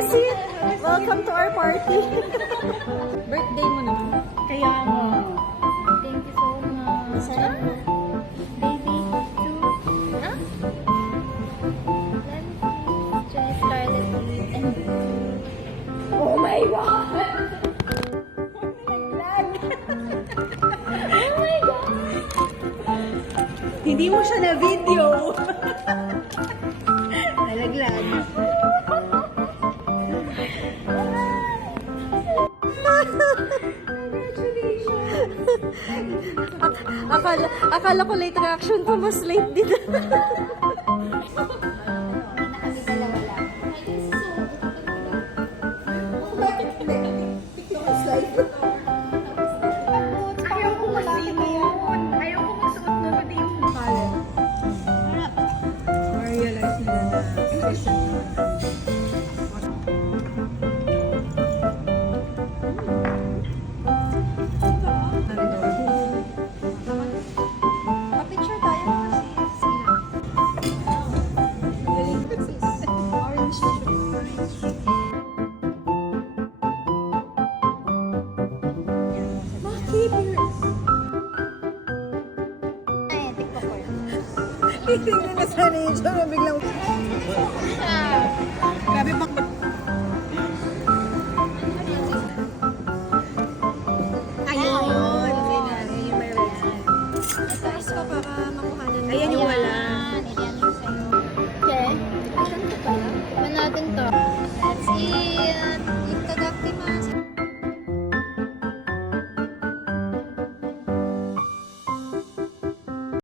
Basit! Welcome to our party. Birthday mo naman. Kaya mo. Thank you so much. Baby, huh? Let me try Scarlet Leaf and oh my God! Oh my God! Hindi mo siya na video. Nalaglag. Akala ko late reaction pa, mas late din. Nakami dalawa lang. Ayaw ko magsuot nun. Ayaw ko magsuot nun. Pati yung palette. Ma-realize nila na efficient yun. Pa-picture tayo kasi. Orange Ay, TikTok ko yun. Titignan na sana yung siya na biglang... Grabe pa. Ayun! Okay na. Ayun yung may red. Taas ka para makuha na. Ayan yung wala.